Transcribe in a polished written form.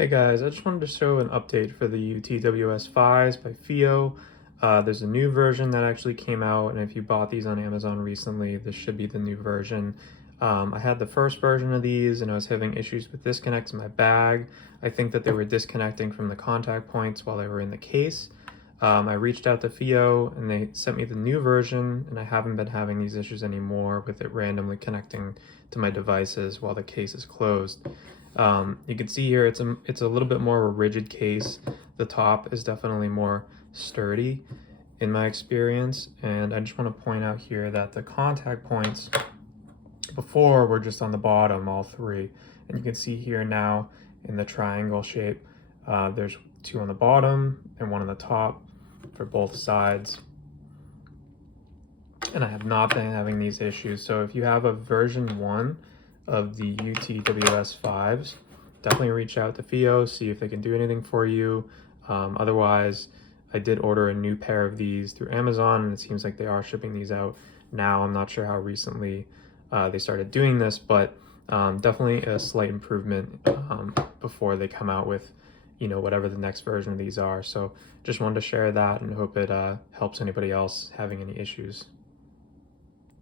Hey guys, I just wanted to show an update for the UTWS5s by FiiO. There's a new version that actually came out, and if you bought these on Amazon recently, this should be the new version. I had the first version of these and I was having issues with disconnects in my bag. I think that they were disconnecting from the contact points while they were in the case. I reached out to FiiO and they sent me the new version, and I haven't been having these issues anymore with it randomly connecting to my devices while the case is closed. You can see here it's a little bit more of a rigid case. The top is definitely more sturdy in my experience, and I just want to point out here that the contact points before were just on the bottom, all three, and you can see here now in the triangle shape there's two on the bottom and one on the top for both sides, and I have not been having these issues. So if you have a version 1 of the UTWS5s, definitely reach out to FiiO, see if they can do anything for you. Otherwise, I did order a new pair of these through Amazon, and it seems like they are shipping these out now. I'm not sure how recently they started doing this, but definitely a slight improvement before they come out with, whatever the next version of these are. So just wanted to share that and hope it helps anybody else having any issues.